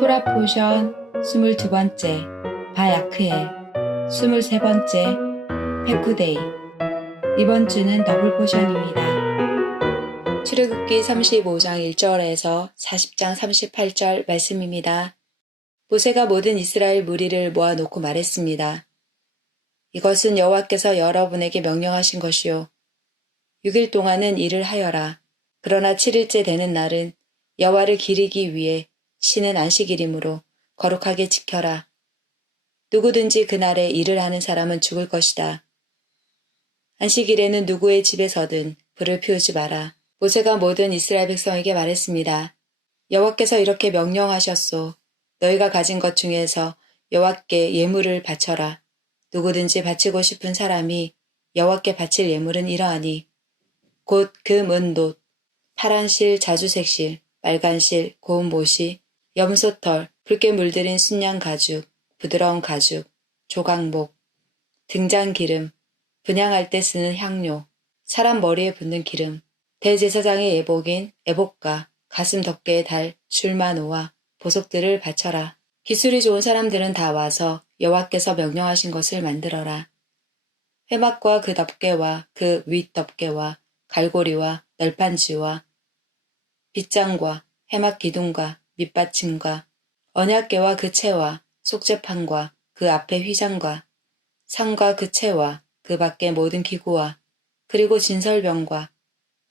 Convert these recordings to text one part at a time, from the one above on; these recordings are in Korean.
토라 포션 22번째 바야크엘 23번째 페쿠데이. 이번 주는 더블 포션입니다. 출애굽기 35장 1절에서 40장 38절 말씀입니다. 모세가 모든 이스라엘 무리를 모아놓고 말했습니다. 이것은 여호와께서 여러분에게 명령하신 것이요. 6일 동안은 일을 하여라. 그러나 7일째 되는 날은 여호와를 기리기 위해 쉬는 안식일이므로 거룩하게 지켜라. 누구든지 그날에 일을 하는 사람은 죽을 것이다. 안식일에는 누구의 집에서든 불을 피우지 마라. 모세가 모든 이스라엘 백성에게 말했습니다. 여호와께서 이렇게 명령하셨소. 너희가 가진 것 중에서 여호와께 예물을 바쳐라. 누구든지 바치고 싶은 사람이 여호와께 바칠 예물은 이러하니 곧 금, 은, 놋, 파란 실, 자주색 실, 빨간 실, 고운 못이, 염소털, 붉게 물들인 순양 가죽, 부드러운 가죽, 조각목, 등잔 기름, 분향할 때 쓰는 향료, 사람 머리에 붓는 기름, 대제사장의 예복인 에봇과 가슴 덮개에 달 줄마노와 보석들을 바쳐라. 기술이 좋은 사람들은 다 와서 여호와께서 명령하신 것을 만들어라. 회막과 그 덮개와 그 윗 덮개와 갈고리와 널판지와 빗장과 회막 기둥과 밑받침과 언약궤와 그 채와 속죄판과 그 앞에 휘장과 상과 그 채와 그 밖의 모든 기구와 그리고 진설병과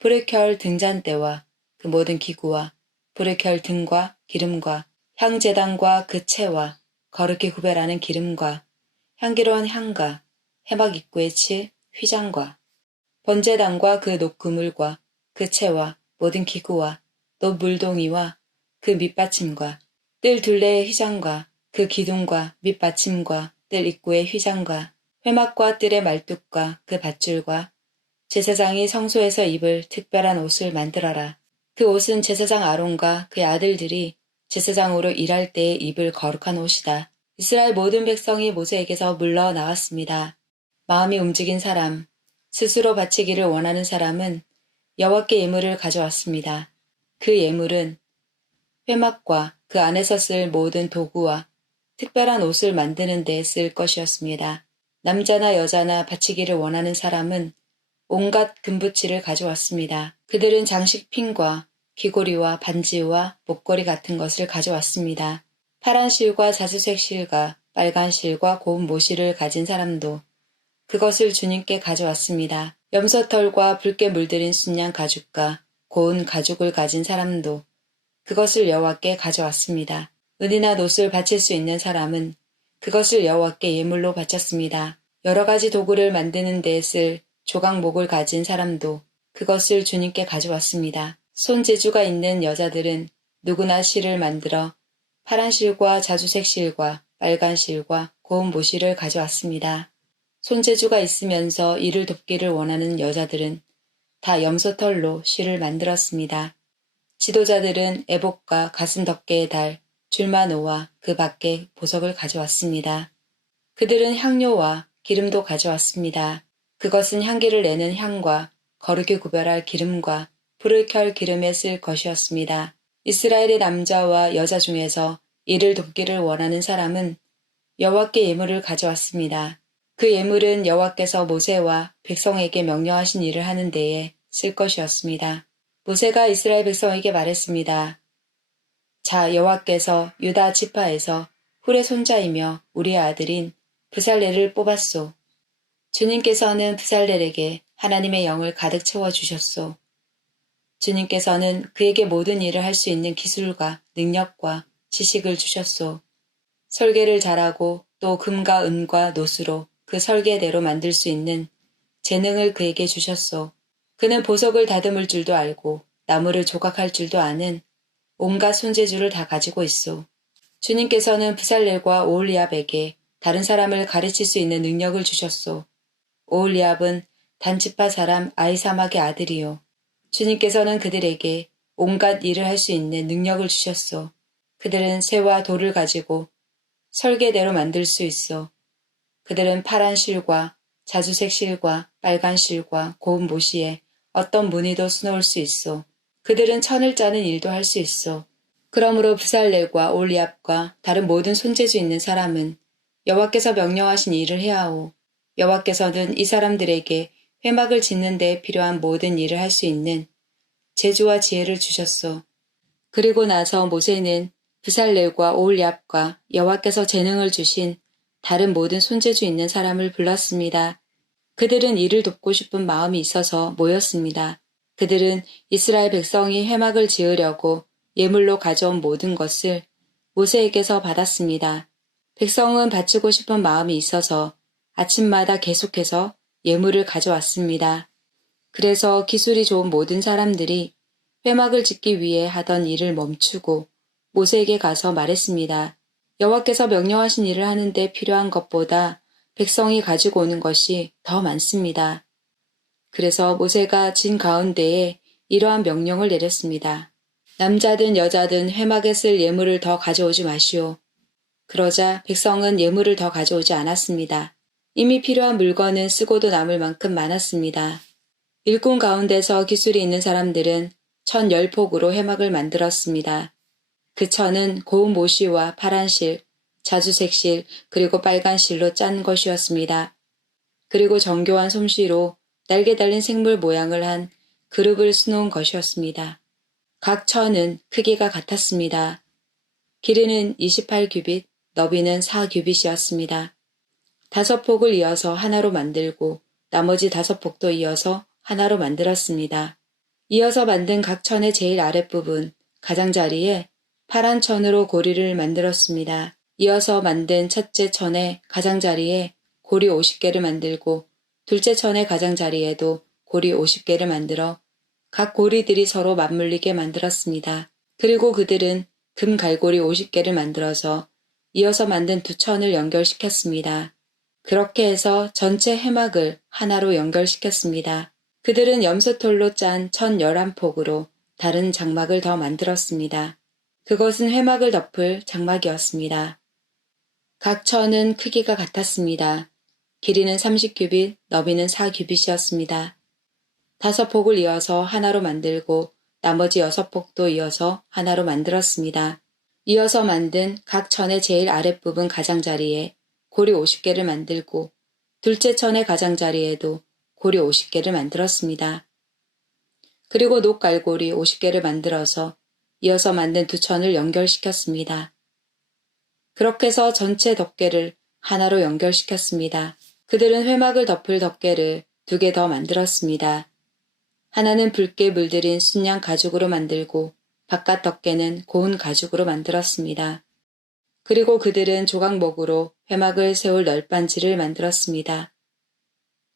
불을 켤 등잔대와 그 모든 기구와 불을 켤 등과 기름과 향제단과 그 채와 거룩히 구별하는 기름과 향기로운 향과 회막 입구에 칠 휘장과 번제단과 그 녹그물과 그 채와 모든 기구와 또 물동이와 그 밑받침과 뜰 둘레의 휘장과 그 기둥과 밑받침과 뜰 입구의 휘장과 회막과 뜰의 말뚝과 그 밧줄과 제사장이 성소에서 입을 특별한 옷을 만들어라. 그 옷은 제사장 아론과 그의 아들들이 제사장으로 일할 때에 입을 거룩한 옷이다. 이스라엘 모든 백성이 모세에게서 물러나왔습니다. 마음이 움직인 사람, 스스로 바치기를 원하는 사람은 여호와께 예물을 가져왔습니다. 그 예물은 회막과 그 안에서 쓸 모든 도구와 특별한 옷을 만드는 데 쓸 것이었습니다. 남자나 여자나 바치기를 원하는 사람은 온갖 금붙이를 가져왔습니다. 그들은 장식핀과 귀고리와 반지와 목걸이 같은 것을 가져왔습니다. 파란 실과 자주색 실과 빨간 실과 고운 모시를 가진 사람도 그것을 주님께 가져왔습니다. 염소털과 붉게 물들인 순양 가죽과 고운 가죽을 가진 사람도 그것을 여호와께 가져왔습니다. 은이나 놋을 바칠 수 있는 사람은 그것을 여호와께 예물로 바쳤습니다. 여러 가지 도구를 만드는 데 쓸 조각목을 가진 사람도 그것을 주님께 가져왔습니다. 손재주가 있는 여자들은 누구나 실을 만들어 파란 실과 자주색 실과 빨간 실과 고운 모시를 가져왔습니다. 손재주가 있으면서 일을 돕기를 원하는 여자들은 다 염소털로 실을 만들었습니다. 지도자들은 에봇과 가슴 덮개에 달 줄마노와 그 밖에 보석을 가져왔습니다. 그들은 향료와 기름도 가져왔습니다. 그것은 향기를 내는 향과 거룩히 구별할 기름과 불을 켤 기름에 쓸 것이었습니다. 이스라엘의 남자와 여자 중에서 이를 돕기를 원하는 사람은 여호와께 예물을 가져왔습니다. 그 예물은 여호와께서 모세와 백성에게 명령하신 일을 하는 데에 쓸 것이었습니다. 모세가 이스라엘 백성에게 말했습니다. 자, 여호와께서 유다 지파에서 훌의 손자이며 우리의 아들인 브살렐을 뽑았소. 주님께서는 브살렐에게 하나님의 영을 가득 채워주셨소. 주님께서는 그에게 모든 일을 할 수 있는 기술과 능력과 지식을 주셨소. 설계를 잘하고 또 금과 은과 놋으로 그 설계대로 만들 수 있는 재능을 그에게 주셨소. 그는 보석을 다듬을 줄도 알고 나무를 조각할 줄도 아는 온갖 손재주를 다 가지고 있소. 주님께서는 브살렐과 오홀리압에게 다른 사람을 가르칠 수 있는 능력을 주셨소. 오홀리압은 단지파 사람 아히사막의 아들이요. 주님께서는 그들에게 온갖 일을 할 수 있는 능력을 주셨소. 그들은 쇠와 돌을 가지고 설계대로 만들 수 있어. 그들은 파란 실과 자주색 실과 빨간 실과 고운 모시에 어떤 무늬도 수놓을 수 있어. 그들은 천을 짜는 일도 할 수 있어. 그러므로 부살렐과 올리압과 다른 모든 손재주 있는 사람은 여호와께서 명령하신 일을 해야 하오. 여호와께서는 이 사람들에게 회막을 짓는 데 필요한 모든 일을 할 수 있는 재주와 지혜를 주셨소. 그리고 나서 모세는 부살렐과 올리압과 여호와께서 재능을 주신 다른 모든 손재주 있는 사람을 불렀습니다. 그들은 이를 돕고 싶은 마음이 있어서 모였습니다. 그들은 이스라엘 백성이 회막을 지으려고 예물로 가져온 모든 것을 모세에게서 받았습니다. 백성은 바치고 싶은 마음이 있어서 아침마다 계속해서 예물을 가져왔습니다. 그래서 기술이 좋은 모든 사람들이 회막을 짓기 위해 하던 일을 멈추고 모세에게 가서 말했습니다. 여호와께서 명령하신 일을 하는데 필요한 것보다 백성이 가지고 오는 것이 더 많습니다. 그래서 모세가 진 가운데에 이러한 명령을 내렸습니다. 남자든 여자든 회막에 쓸 예물을 더 가져오지 마시오. 그러자 백성은 예물을 더 가져오지 않았습니다. 이미 필요한 물건은 쓰고도 남을 만큼 많았습니다. 일꾼 가운데서 기술이 있는 사람들은 1,010폭으로 회막을 만들었습니다. 그 천은 고운 모시와 파란 실, 자주색 실, 그리고 빨간 실로 짠 것이었습니다. 그리고 정교한 솜씨로 날개 달린 생물 모양을 한 그룹을 수놓은 것이었습니다. 각 천은 크기가 같았습니다. 길이는 28규빗, 너비는 4규빗이었습니다. 5폭을 이어서 하나로 만들고 나머지 5폭도 이어서 하나로 만들었습니다. 이어서 만든 각 천의 제일 아랫부분, 가장자리에 파란 천으로 고리를 만들었습니다. 이어서 만든 첫째 천의 가장자리에 고리 50개를 만들고 둘째 천의 가장자리에도 고리 50개를 만들어 각 고리들이 서로 맞물리게 만들었습니다. 그리고 그들은 금 갈고리 50개를 만들어서 이어서 만든 두 천을 연결시켰습니다. 그렇게 해서 전체 회막을 하나로 연결시켰습니다. 그들은 염소털로 짠 1,011폭으로 다른 장막을 더 만들었습니다. 그것은 회막을 덮을 장막이었습니다. 각 천은 크기가 같았습니다. 길이는 30규빗, 너비는 4규빗이었습니다. 5폭을 이어서 하나로 만들고 나머지 6폭도 이어서 하나로 만들었습니다. 이어서 만든 각 천의 제일 아랫부분 가장자리에 고리 50개를 만들고 둘째 천의 가장자리에도 고리 50개를 만들었습니다. 그리고 녹갈고리 50개를 만들어서 이어서 만든 두 천을 연결시켰습니다. 그렇게 해서 전체 덮개를 하나로 연결시켰습니다. 그들은 회막을 덮을 덮개를 2개 더 만들었습니다. 하나는 붉게 물들인 순양 가죽으로 만들고 바깥 덮개는 고운 가죽으로 만들었습니다. 그리고 그들은 조각목으로 회막을 세울 널빤지를 만들었습니다.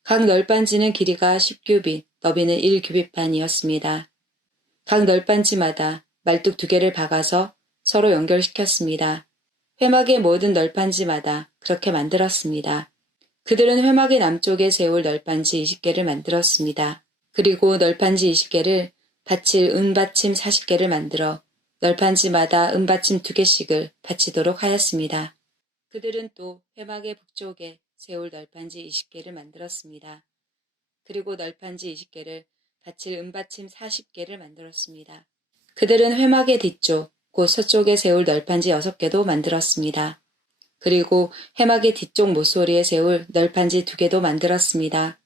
각 널빤지는 길이가 10규빗, 너비는 1규빗반이었습니다. 각 널빤지마다 말뚝 2개를 박아서 서로 연결시켰습니다. 회막의 모든 널빤지마다 그렇게 만들었습니다. 그들은 회막의 남쪽에 세울 널빤지 20개를 만들었습니다. 그리고 널빤지 20개를 받칠 은받침 40개를 만들어 널빤지마다 은받침 2개씩을 받치도록 하였습니다. 그들은 또 회막의 북쪽에 세울 널빤지 20개를 만들었습니다. 그리고 널빤지 20개를 받칠 은받침 40개를 만들었습니다. 그들은 회막의 뒤쪽, 곧 서쪽에 세울 널빤지 6개도 만들었습니다. 그리고 회막의 뒤쪽 모서리에 세울 널빤지 2개도 만들었습니다.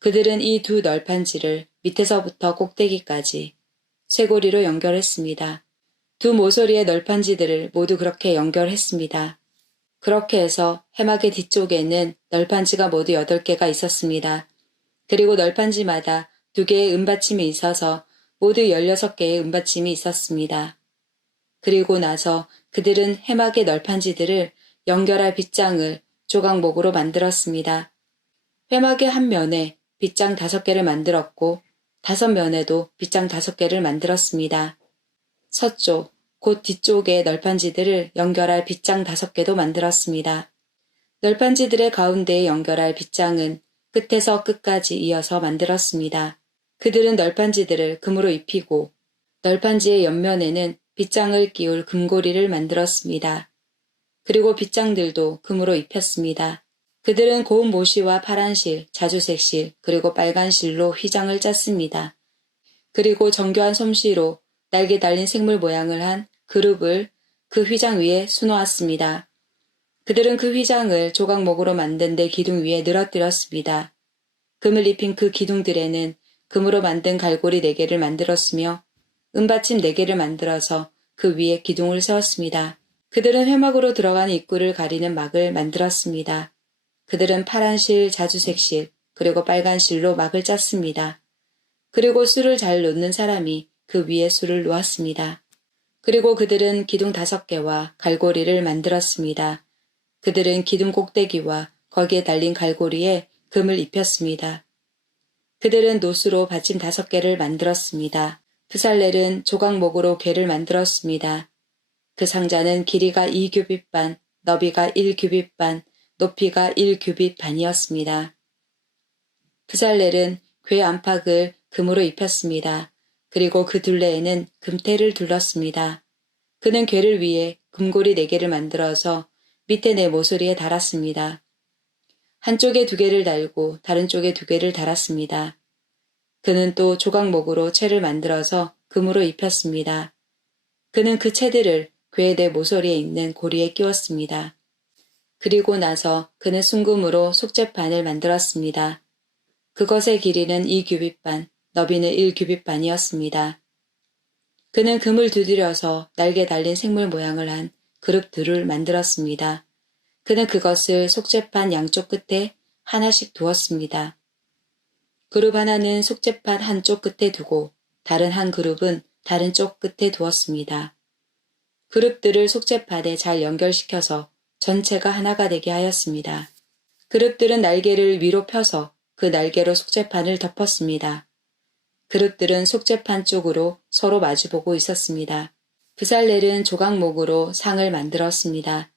그들은 이 두 널빤지를 밑에서부터 꼭대기까지 쇠고리로 연결했습니다. 두 모서리의 널빤지들을 모두 그렇게 연결했습니다. 그렇게 해서 회막의 뒤쪽에는 널빤지가 모두 8개가 있었습니다. 그리고 널빤지마다 2개의 은받침이 있어서 모두 16개의 은받침이 있었습니다. 그리고 나서 그들은 회막의 널빤지들을 연결할 빗장을 조각목으로 만들었습니다. 회막의 한 면에 빗장 5개를 만들었고 5면에도 빗장 5개를 만들었습니다. 서쪽, 곧 뒤쪽의 널빤지들을 연결할 빗장 5개도 만들었습니다. 널빤지들의 가운데에 연결할 빗장은 끝에서 끝까지 이어서 만들었습니다. 그들은 널빤지들을 금으로 입히고 널빤지의 옆면에는 빗장을 끼울 금고리를 만들었습니다. 그리고 빗장들도 금으로 입혔습니다. 그들은 고운 모시와 파란 실, 자주색 실, 그리고 빨간 실로 휘장을 짰습니다. 그리고 정교한 솜씨로 날개 달린 생물 모양을 한 그룹을 그 휘장 위에 수놓았습니다. 그들은 그 휘장을 조각목으로 만든 네 기둥 위에 늘어뜨렸습니다. 금을 입힌 그 기둥들에는 금으로 만든 갈고리 4개를 만들었으며 은받침 4개를 만들어서 그 위에 기둥을 세웠습니다. 그들은 회막으로 들어가는 입구를 가리는 막을 만들었습니다. 그들은 파란 실, 자주색 실, 그리고 빨간 실로 막을 짰습니다. 그리고 술을 잘 놓는 사람이 그 위에 술을 놓았습니다. 그리고 그들은 기둥 5개와 갈고리를 만들었습니다. 그들은 기둥 꼭대기와 거기에 달린 갈고리에 금을 입혔습니다. 그들은 노수로 받침 5개를 만들었습니다. 부살렐은 조각목으로 궤를 만들었습니다. 그 상자는 길이가 2규빗 반, 너비가 1규빗 반, 높이가 1규빗 반이었습니다. 부살렐은 궤 안팎을 금으로 입혔습니다. 그리고 그 둘레에는 금테를 둘렀습니다. 그는 궤를 위해 금고리 4개를 만들어서 밑에 네 모서리에 달았습니다. 한쪽에 2개를 달고 다른 쪽에 2개를 달았습니다. 그는 또 조각목으로 채를 만들어서 금으로 입혔습니다. 그는 그 채들을 궤의 네 모서리에 있는 고리에 끼웠습니다. 그리고 나서 그는 순금으로 속죄판을 만들었습니다. 그것의 길이는 2규빗 반, 너비는 1규빗 반이었습니다. 그는 금을 두드려서 날개 달린 생물 모양을 한 그룹 둘을 만들었습니다. 그는 그것을 속죄판 양쪽 끝에 하나씩 두었습니다. 그룹 하나는 속죄판 한쪽 끝에 두고 다른 한 그룹은 다른 쪽 끝에 두었습니다. 그룹들을 속죄판에 잘 연결시켜서 전체가 하나가 되게 하였습니다. 그룹들은 날개를 위로 펴서 그 날개로 속죄판을 덮었습니다. 그룹들은 속죄판 쪽으로 서로 마주보고 있었습니다. 부살렐은 조각목으로 상을 만들었습니다.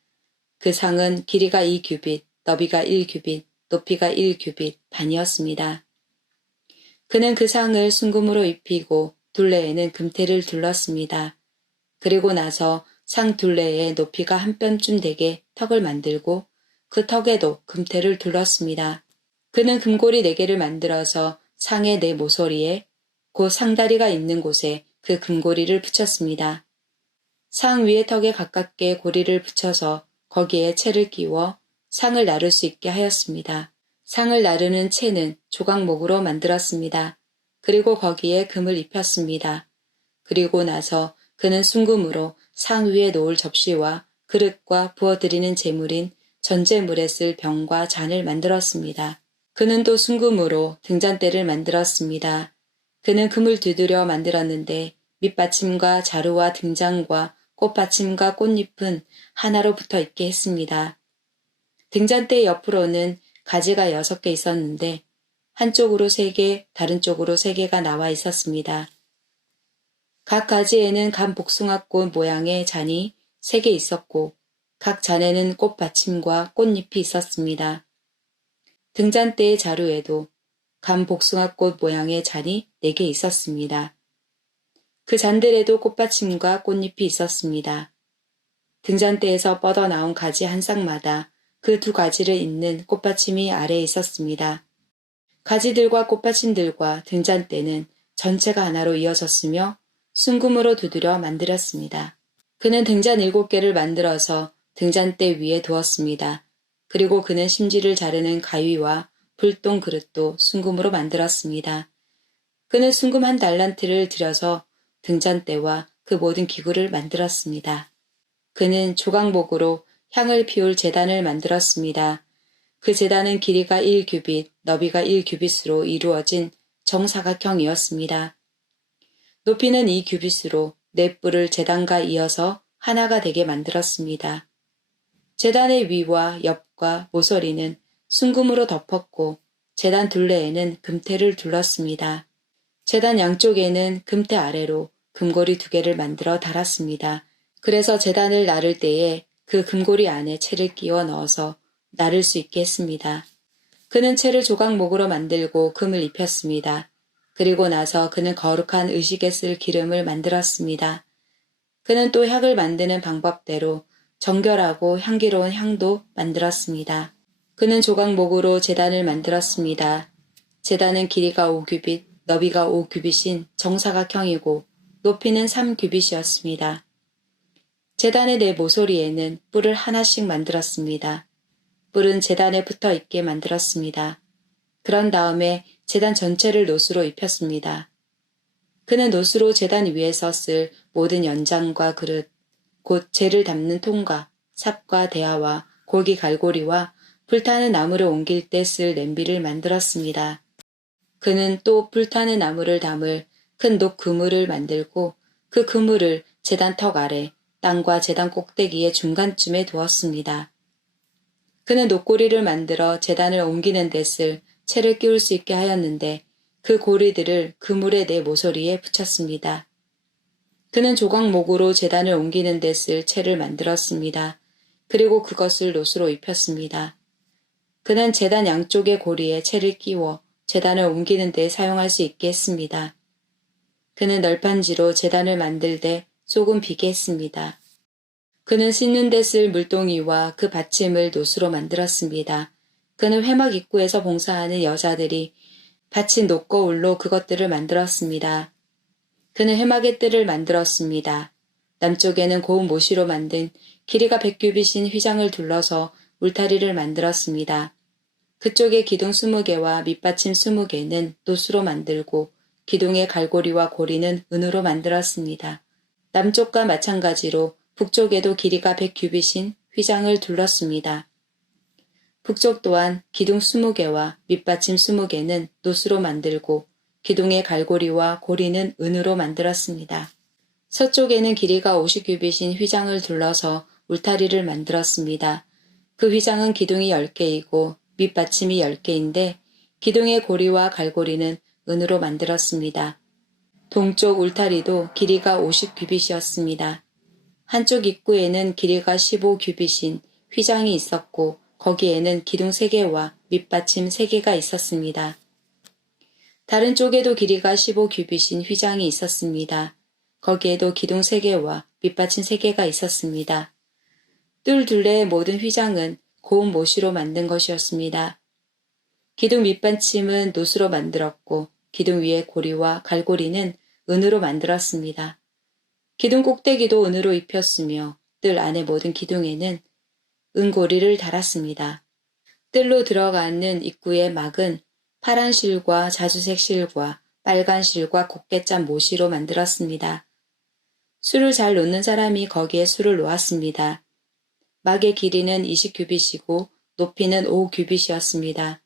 그 상은 길이가 2규빗, 너비가 1규빗, 높이가 1규빗 반이었습니다. 그는 그 상을 순금으로 입히고 둘레에는 금테를 둘렀습니다. 그리고 나서 상 둘레의 높이가 한 뼘쯤 되게 턱을 만들고 그 턱에도 금테를 둘렀습니다. 그는 금고리 4개를 만들어서 상의 네 모서리에 곧 상다리가 있는 곳에 그 금고리를 붙였습니다. 상 위의 턱에 가깝게 고리를 붙여서 거기에 채를 끼워 상을 나를 수 있게 하였습니다. 상을 나르는 채는 조각목으로 만들었습니다. 그리고 거기에 금을 입혔습니다. 그리고 나서 그는 순금으로 상 위에 놓을 접시와 그릇과 부어드리는 제물인 전제물에 쓸 병과 잔을 만들었습니다. 그는 또 순금으로 등잔대를 만들었습니다. 그는 금을 두드려 만들었는데 밑받침과 자루와 등잔과 꽃받침과 꽃잎은 하나로 붙어 있게 했습니다. 등잔대 옆으로는 가지가 6개 있었는데 한쪽으로 3개, 다른 쪽으로 3개가 나와 있었습니다. 각 가지에는 간 복숭아꽃 모양의 잔이 3개 있었고 각 잔에는 꽃받침과 꽃잎이 있었습니다. 등잔대의 자루에도 간 복숭아꽃 모양의 잔이 4개 있었습니다. 그 잔들에도 꽃받침과 꽃잎이 있었습니다. 등잔대에서 뻗어나온 가지 한 쌍마다 그 2가지를 잇는 꽃받침이 아래에 있었습니다. 가지들과 꽃받침들과 등잔대는 전체가 하나로 이어졌으며 순금으로 두드려 만들었습니다. 그는 등잔 7개를 만들어서 등잔대 위에 두었습니다. 그리고 그는 심지를 자르는 가위와 불똥 그릇도 순금으로 만들었습니다. 그는 순금 1달란트를 들여서 등잔대와 그 모든 기구를 만들었습니다. 그는 조각목으로 향을 피울 제단을 만들었습니다. 그 제단은 길이가 1규빗, 너비가 1규빗으로 이루어진 정사각형이었습니다. 높이는 2규빗으로 네 뿔을 제단과 이어서 하나가 되게 만들었습니다. 제단의 위와 옆과 모서리는 순금으로 덮었고 제단 둘레에는 금테를 둘렀습니다. 제단 양쪽에는 금테 아래로 금고리 2개를 만들어 달았습니다. 그래서 제단을 나를 때에 그 금고리 안에 채를 끼워 넣어서 나를 수 있게 했습니다. 그는 채를 조각목으로 만들고 금을 입혔습니다. 그리고 나서 그는 거룩한 의식에 쓸 기름을 만들었습니다. 그는 또 향을 만드는 방법대로 정결하고 향기로운 향도 만들었습니다. 그는 조각목으로 제단을 만들었습니다. 제단은 길이가 5규빗, 너비가 5규빗인 정사각형이고 높이는 3규빗이었습니다. 제단의 네 모서리에는 뿔을 하나씩 만들었습니다. 뿔은 제단에 붙어 있게 만들었습니다. 그런 다음에 제단 전체를 놋으로 입혔습니다. 그는 놋으로 제단 위에서 쓸 모든 연장과 그릇, 곧 재를 담는 통과, 삽과 대야와 골기 갈고리와 불타는 나무를 옮길 때 쓸 냄비를 만들었습니다. 그는 또 불타는 나무를 담을 큰 녹 그물을 만들고 그 그물을 제단 턱 아래 땅과 제단 꼭대기의 중간쯤에 두었습니다. 그는 녹고리를 만들어 제단을 옮기는 데 쓸 채를 끼울 수 있게 하였는데 그 고리들을 그물의 네 모서리에 붙였습니다. 그는 조각목으로 제단을 옮기는 데 쓸 채를 만들었습니다. 그리고 그것을 놋으로 입혔습니다. 그는 제단 양쪽의 고리에 채를 끼워 제단을 옮기는 데 사용할 수 있게 했습니다. 그는 널판지로 제단을 만들되 소금 비게 했습니다. 그는 씻는 데 쓸 물동이와 그 받침을 놋으로 만들었습니다. 그는 회막 입구에서 봉사하는 여자들이 받친 놋과 울로 그것들을 만들었습니다. 그는 회막의 뜰을 만들었습니다. 남쪽에는 고운 모시로 만든 길이가 100규빗인 휘장을 둘러서 울타리를 만들었습니다. 그쪽에 기둥 20개와 밑받침 20개는 놋으로 만들고 기둥의 갈고리와 고리는 은으로 만들었습니다. 남쪽과 마찬가지로 북쪽에도 길이가 100규빗인 휘장을 둘렀습니다. 북쪽 또한 기둥 20개와 밑받침 20개는 놋으로 만들고 기둥의 갈고리와 고리는 은으로 만들었습니다. 서쪽에는 길이가 50규빗인 휘장을 둘러서 울타리를 만들었습니다. 그 휘장은 기둥이 10개이고 밑받침이 10개인데 기둥의 고리와 갈고리는 은으로 만들었습니다. 동쪽 울타리도 길이가 50규빗이었습니다. 한쪽 입구에는 길이가 15규빗인 휘장이 있었고 거기에는 기둥 3개와 밑받침 3개가 있었습니다. 다른 쪽에도 길이가 15규빗인 휘장이 있었습니다. 거기에도 기둥 3개와 밑받침 3개가 있었습니다. 뜰 둘레의 모든 휘장은 고운 모시로 만든 것이었습니다. 기둥 밑받침은 놋으로 만들었고 기둥 위의 고리와 갈고리는 은으로 만들었습니다. 기둥 꼭대기도 은으로 입혔으며 뜰 안의 모든 기둥에는 은고리를 달았습니다. 뜰로 들어가는 입구의 막은 파란 실과 자주색 실과 빨간 실과 곱게 짠 모시로 만들었습니다. 술을 잘 놓는 사람이 거기에 술을 놓았습니다. 막의 길이는 20규빗이고 높이는 5규빗이었습니다.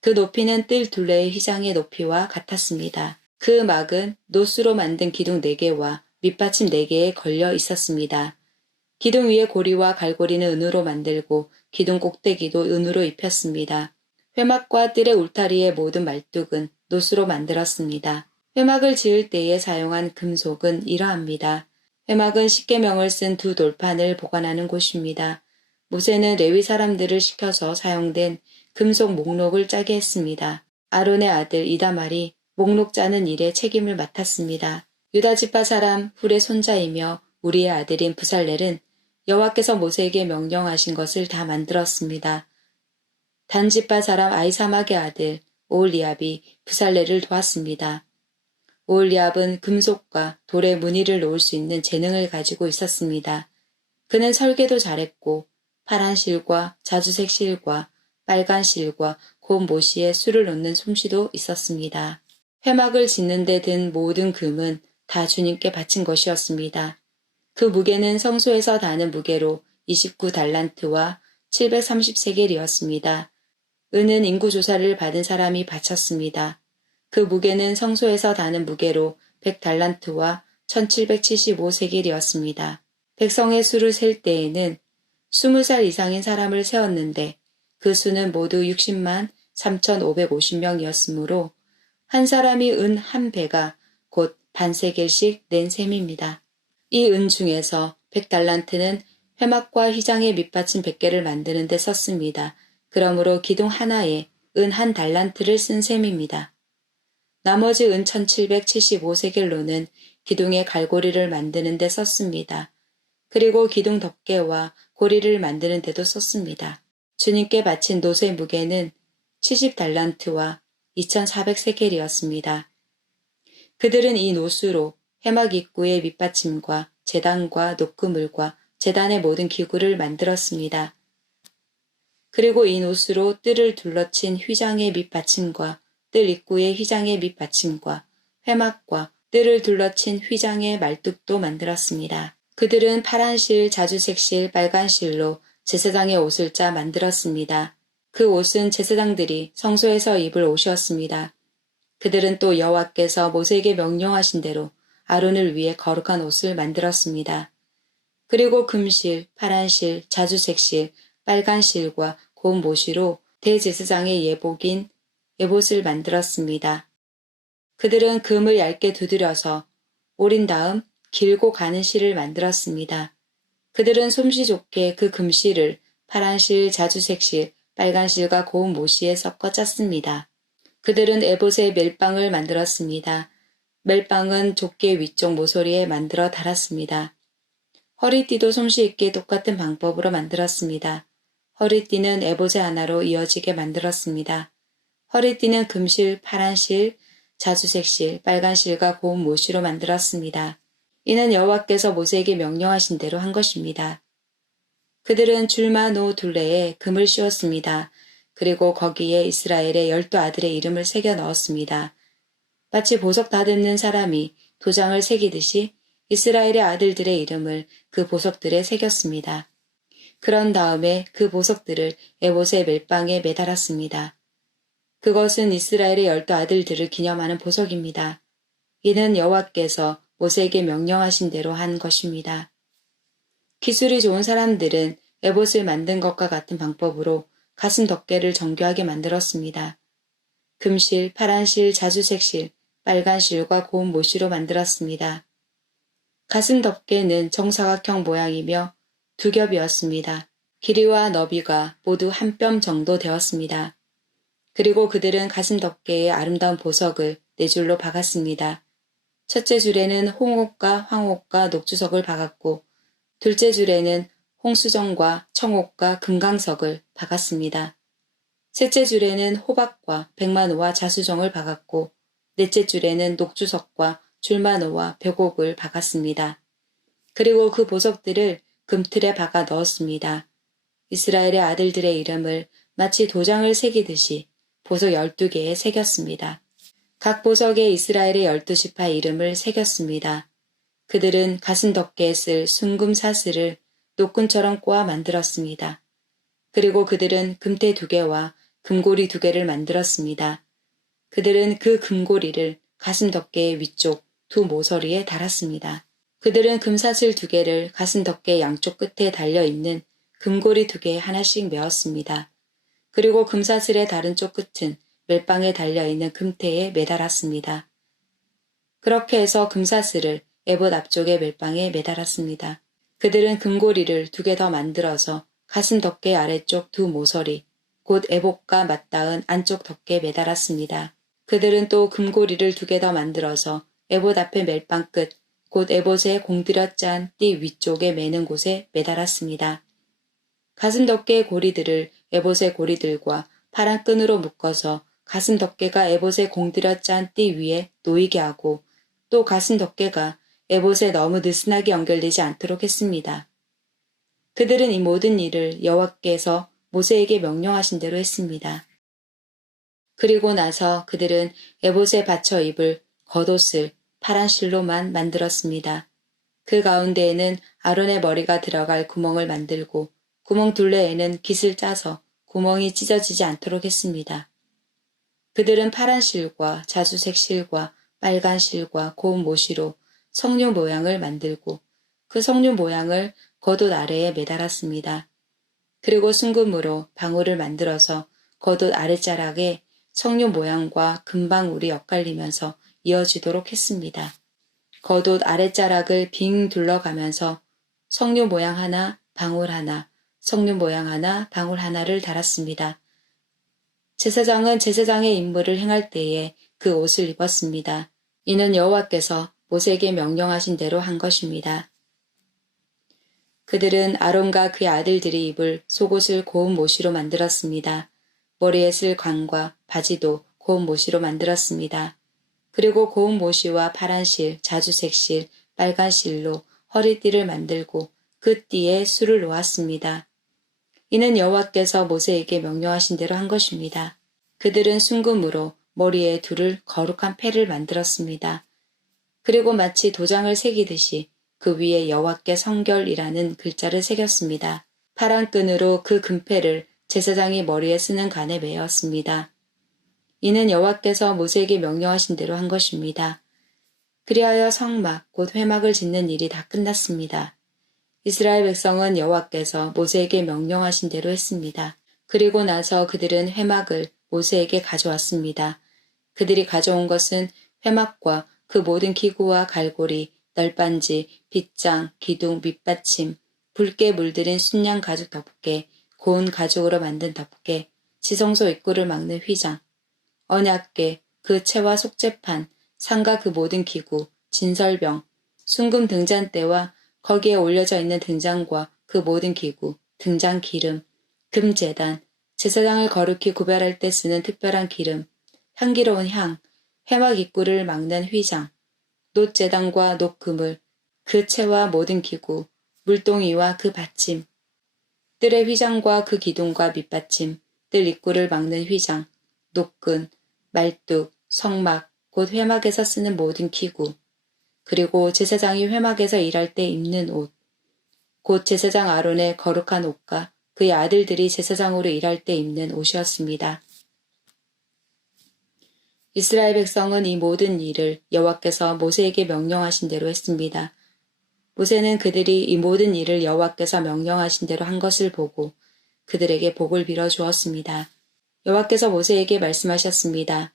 그 높이는 뜰 둘레의 휘장의 높이와 같았습니다. 그 막은 놋으로 만든 기둥 4개와 밑받침 4개에 걸려 있었습니다. 기둥 위의 고리와 갈고리는 은으로 만들고 기둥 꼭대기도 은으로 입혔습니다. 회막과 뜰의 울타리의 모든 말뚝은 놋으로 만들었습니다. 회막을 지을 때에 사용한 금속은 이러합니다. 회막은 십계명을 쓴 2 돌판을 보관하는 곳입니다. 모세는 레위 사람들을 시켜서 사용된 금속 목록을 짜게 했습니다. 아론의 아들 이다말이 목록 짜는 일에 책임을 맡았습니다. 유다지파 사람 훌의 손자이며 우리의 아들인 부살렐은 여호와께서 모세에게 명령하신 것을 다 만들었습니다. 단지파 사람 아이사막의 아들 오홀리압이 부살렐을 도왔습니다. 오홀리압은 금속과 돌에 무늬를 놓을 수 있는 재능을 가지고 있었습니다. 그는 설계도 잘했고 파란 실과 자주색 실과 빨간 실과 고운 모시에 술을 놓는 솜씨도 있었습니다. 회막을 짓는 데 든 모든 금은 다 주님께 바친 것이었습니다. 그 무게는 성소에서 다는 무게로 29달란트와 730세겔이었습니다. 은은 인구조사를 받은 사람이 바쳤습니다. 그 무게는 성소에서 다는 무게로 100달란트와 1775세겔이었습니다. 백성의 수를 셀 때에는 20살 이상인 사람을 세웠는데 그 수는 모두 60만 3,550명이었으므로 한 사람이 은 한 배가 곧 반세겔씩 낸 셈입니다. 이 은 중에서 100달란트는 회막과 휘장의 밑받침 100개를 만드는 데 썼습니다. 그러므로 기둥 하나에 은 1달란트를 쓴 셈입니다. 나머지 은 1775세겔로는 기둥의 갈고리를 만드는 데 썼습니다. 그리고 기둥 덮개와 고리를 만드는 데도 썼습니다. 주님께 바친 놋의 무게는 70달란트와 2400세겔이었습니다. 그들은 이 놋으로 회막 입구의 밑받침과 제단과 녹그물과 제단의 모든 기구를 만들었습니다. 그리고 이 노스로 뜰을 둘러친 휘장의 밑받침과 뜰 입구의 휘장의 밑받침과 회막과 뜰을 둘러친 휘장의 말뚝도 만들었습니다. 그들은 파란 실, 자주색 실, 빨간 실로 제사장의 옷을 짜 만들었습니다. 그 옷은 제사장들이 성소에서 입을 옷이었습니다. 그들은 또 여호와께서 모세에게 명령하신 대로 아론을 위해 거룩한 옷을 만들었습니다. 그리고 금실, 파란 실, 자주색 실, 빨간 실과 고운 모시로 대제사장의 예복인 에봇을 만들었습니다. 그들은 금을 얇게 두드려서 오린 다음 길고 가는 실을 만들었습니다. 그들은 솜씨 좋게 그 금실을 파란 실, 자주색 실, 빨간 실과 고운 모시에 섞어 짰습니다. 그들은 에봇의 멜빵을 만들었습니다. 멜빵은 좁게 위쪽 모서리에 만들어 달았습니다. 허리띠도 솜씨 있게 똑같은 방법으로 만들었습니다. 허리띠는 에봇의 하나로 이어지게 만들었습니다. 허리띠는 금실, 파란 실, 자주색 실, 빨간 실과 고운 모시로 만들었습니다. 이는 여호와께서 모세에게 명령하신 대로 한 것입니다. 그들은 줄마노 둘레에 금을 씌웠습니다. 그리고 거기에 이스라엘의 12아들의 이름을 새겨 넣었습니다. 마치 보석 다듬는 사람이 도장을 새기듯이 이스라엘의 아들들의 이름을 그 보석들에 새겼습니다. 그런 다음에 그 보석들을 에봇의 멜빵에 매달았습니다. 그것은 이스라엘의 12아들들을 기념하는 보석입니다. 이는 여호와께서 모세에게 명령하신 대로 한 것입니다. 기술이 좋은 사람들은 에봇을 만든 것과 같은 방법으로 가슴 덮개를 정교하게 만들었습니다. 금실, 파란실, 자주색 실, 빨간 실과 고운 모시로 만들었습니다. 가슴 덮개는 정사각형 모양이며 두 겹이었습니다. 길이와 너비가 모두 한 뼘 정도 되었습니다. 그리고 그들은 가슴 덮개에 아름다운 보석을 4줄로 박았습니다. 첫째 줄에는 홍옥과 황옥과 녹주석을 박았고 둘째 줄에는 홍수정과 청옥과 금강석을 박았습니다. 셋째 줄에는 호박과 백만호와 자수정을 박았고 넷째 줄에는 녹주석과 줄만호와 벽옥을 박았습니다. 그리고 그 보석들을 금틀에 박아 넣었습니다. 이스라엘의 아들들의 이름을 마치 도장을 새기듯이 보석 12개에 새겼습니다. 각 보석에 이스라엘의 12지파 이름을 새겼습니다. 그들은 가슴 덮개에 쓸 순금 사슬을 노끈처럼 꼬아 만들었습니다. 그리고 그들은 금태 2개와 금고리 2개를 만들었습니다. 그들은 그 금고리를 가슴 덮개의 위쪽 두 모서리에 달았습니다. 그들은 금사슬 2개를 가슴 덮개 양쪽 끝에 달려있는 금고리 2개에 하나씩 메었습니다. 그리고 금사슬의 다른 쪽 끝은 멜빵에 달려있는 금태에 매달았습니다. 그렇게 해서 금사슬을 에봇 앞쪽의 멜빵에 매달았습니다. 그들은 금고리를 2개 더 만들어서 가슴 덮개 아래쪽 두 모서리, 곧 에봇과 맞닿은 안쪽 덮개에 매달았습니다. 그들은 또 금고리를 2개 더 만들어서 에봇 앞의 멜빵 끝, 곧 에봇에 공들여 짠 띠 위쪽에 매는 곳에 매달았습니다. 가슴 덮개의 고리들을 에봇의 고리들과 파란 끈으로 묶어서 가슴 덮개가 에봇에 공들여 짠 띠 위에 놓이게 하고 또 가슴 덮개가 에봇에 너무 느슨하게 연결되지 않도록 했습니다. 그들은 이 모든 일을 여호와께서 모세에게 명령하신 대로 했습니다. 그리고 나서 그들은 에봇에 받쳐 입을 겉옷을 파란 실로만 만들었습니다. 그 가운데에는 아론의 머리가 들어갈 구멍을 만들고 구멍 둘레에는 깃을 짜서 구멍이 찢어지지 않도록 했습니다. 그들은 파란 실과 자주색 실과 빨간 실과 고운 모시로 성류 모양을 만들고 그 성류 모양을 겉옷 아래에 매달았습니다. 그리고 순금으로 방울을 만들어서 겉옷 아랫자락에 성류 모양과 금방울이 엇갈리면서 이어지도록 했습니다. 겉옷 아랫자락을 빙 둘러가면서 성류 모양 하나, 방울 하나, 성류 모양 하나, 방울 하나를 달았습니다. 제사장은 제사장의 임무를 행할 때에 그 옷을 입었습니다. 이는 여호와께서 모세에게 명령하신 대로 한 것입니다. 그들은 아론과 그의 아들들이 입을 속옷을 고운 모시로 만들었습니다. 머리에 쓸 관과 바지도 고운 모시로 만들었습니다. 그리고 고운 모시와 파란 실, 자주색 실, 빨간 실로 허리띠를 만들고 그 띠에 술을 놓았습니다. 이는 여호와께서 모세에게 명령하신 대로 한 것입니다. 그들은 순금으로 머리에 둘을 거룩한 패를 만들었습니다. 그리고 마치 도장을 새기듯이 그 위에 여호와께 성결이라는 글자를 새겼습니다. 파란 끈으로 그 금패를 제사장이 머리에 쓰는 간에 매었습니다. 이는 여호와께서 모세에게 명령하신 대로 한 것입니다. 그리하여 성막 곧 회막을 짓는 일이 다 끝났습니다. 이스라엘 백성은 여호와께서 모세에게 명령하신 대로 했습니다. 그리고 나서 그들은 회막을 모세에게 가져왔습니다. 그들이 가져온 것은 회막과 그 모든 기구와 갈고리, 널빤지, 빗장, 기둥, 밑받침, 붉게 물들인 순양 가죽 덮개, 고운 가죽으로 만든 덮개, 지성소 입구를 막는 휘장, 언약궤, 그 채와 속죄판, 상과 그 모든 기구, 진설병, 순금 등잔대와 거기에 올려져 있는 등잔과 그 모든 기구, 등잔 기름, 금제단, 제사장을 거룩히 구별할 때 쓰는 특별한 기름, 향기로운 향, 회막 입구를 막는 휘장, 놋제단과 놋그물, 그 채와 모든 기구, 물동이와 그 받침, 뜰의 휘장과 그 기둥과 밑받침, 뜰 입구를 막는 휘장, 놋근, 말뚝, 성막, 곧 회막에서 쓰는 모든 기구, 그리고 제사장이 회막에서 일할 때 입는 옷, 곧 제사장 아론의 거룩한 옷과 그의 아들들이 제사장으로 일할 때 입는 옷이었습니다. 이스라엘 백성은 이 모든 일을 여호와께서 모세에게 명령하신 대로 했습니다. 모세는 그들이 이 모든 일을 여호와께서 명령하신 대로 한 것을 보고 그들에게 복을 빌어 주었습니다. 여호와께서 모세에게 말씀하셨습니다.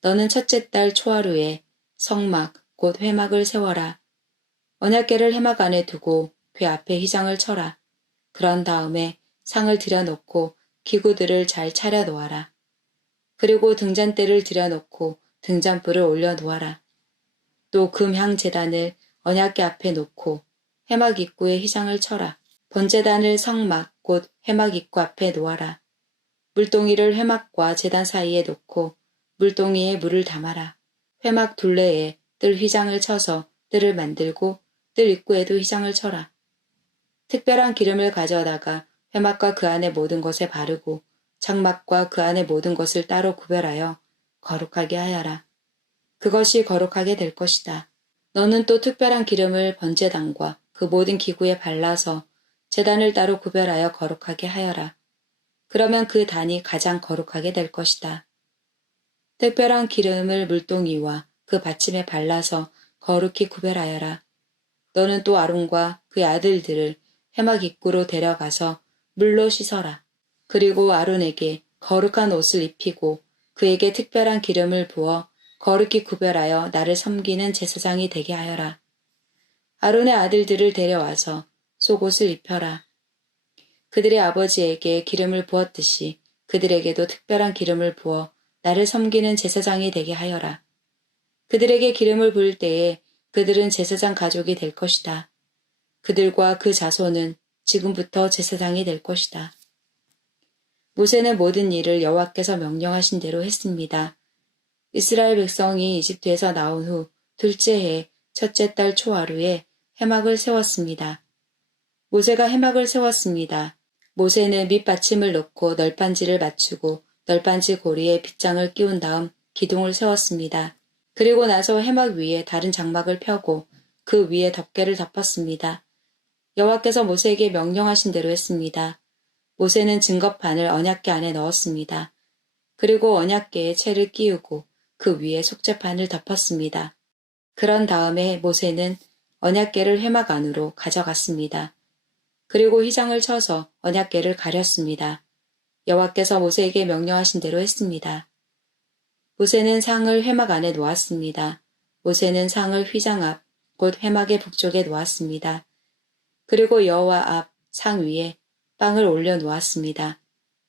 너는 첫째 달 초하루에 성막 곧 회막을 세워라. 언약궤를 회막 안에 두고 궤 앞에 휘장을 쳐라. 그런 다음에 상을 들여놓고 기구들을 잘 차려 놓아라. 그리고 등잔대를 들여놓고 등잔불을 올려 놓아라. 또 금향 제단을 언약궤 앞에 놓고 회막 입구에 휘장을 쳐라. 번제단을 성막 곧 회막 입구 앞에 놓아라. 물동이를 회막과 제단 사이에 놓고 물동이에 물을 담아라. 회막 둘레에 뜰 휘장을 쳐서 뜰을 만들고 뜰 입구에도 휘장을 쳐라. 특별한 기름을 가져다가 회막과 그 안의 모든 것에 바르고 장막과 그 안의 모든 것을 따로 구별하여 거룩하게 하여라. 그것이 거룩하게 될 것이다. 너는 또 특별한 기름을 번제단과 그 모든 기구에 발라서 제단을 따로 구별하여 거룩하게 하여라. 그러면 그 단이 가장 거룩하게 될 것이다. 특별한 기름을 물동이와 그 받침에 발라서 거룩히 구별하여라. 너는 또 아론과 그의 아들들을 회막 입구로 데려가서 물로 씻어라. 그리고 아론에게 거룩한 옷을 입히고 그에게 특별한 기름을 부어 거룩히 구별하여 나를 섬기는 제사장이 되게 하여라. 아론의 아들들을 데려와서 속옷을 입혀라. 그들의 아버지에게 기름을 부었듯이 그들에게도 특별한 기름을 부어 나를 섬기는 제사장이 되게 하여라. 그들에게 기름을 부을 때에 그들은 제사장 가족이 될 것이다. 그들과 그 자손은 지금부터 제사장이 될 것이다. 모세는 모든 일을 여호와께서 명령하신 대로 했습니다. 이스라엘 백성이 이집트에서 나온 후 둘째 해 첫째 달 초하루에 회막을 세웠습니다. 모세가 회막을 세웠습니다. 모세는 밑받침을 놓고 널빤지를 맞추고 널빤지 고리에 빗장을 끼운 다음 기둥을 세웠습니다. 그리고 나서 회막 위에 다른 장막을 펴고 그 위에 덮개를 덮었습니다. 여호와께서 모세에게 명령하신 대로 했습니다. 모세는 증거판을 언약궤 안에 넣었습니다. 그리고 언약궤에 채를 끼우고 그 위에 속죄판을 덮었습니다. 그런 다음에 모세는 언약궤를 회막 안으로 가져갔습니다. 그리고 휘장을 쳐서 언약궤를 가렸습니다. 여호와께서 모세에게 명령하신 대로 했습니다. 모세는 상을 회막 안에 놓았습니다. 모세는 상을 휘장 앞, 곧 회막의 북쪽에 놓았습니다. 그리고 여호와 앞 상 위에 빵을 올려 놓았습니다.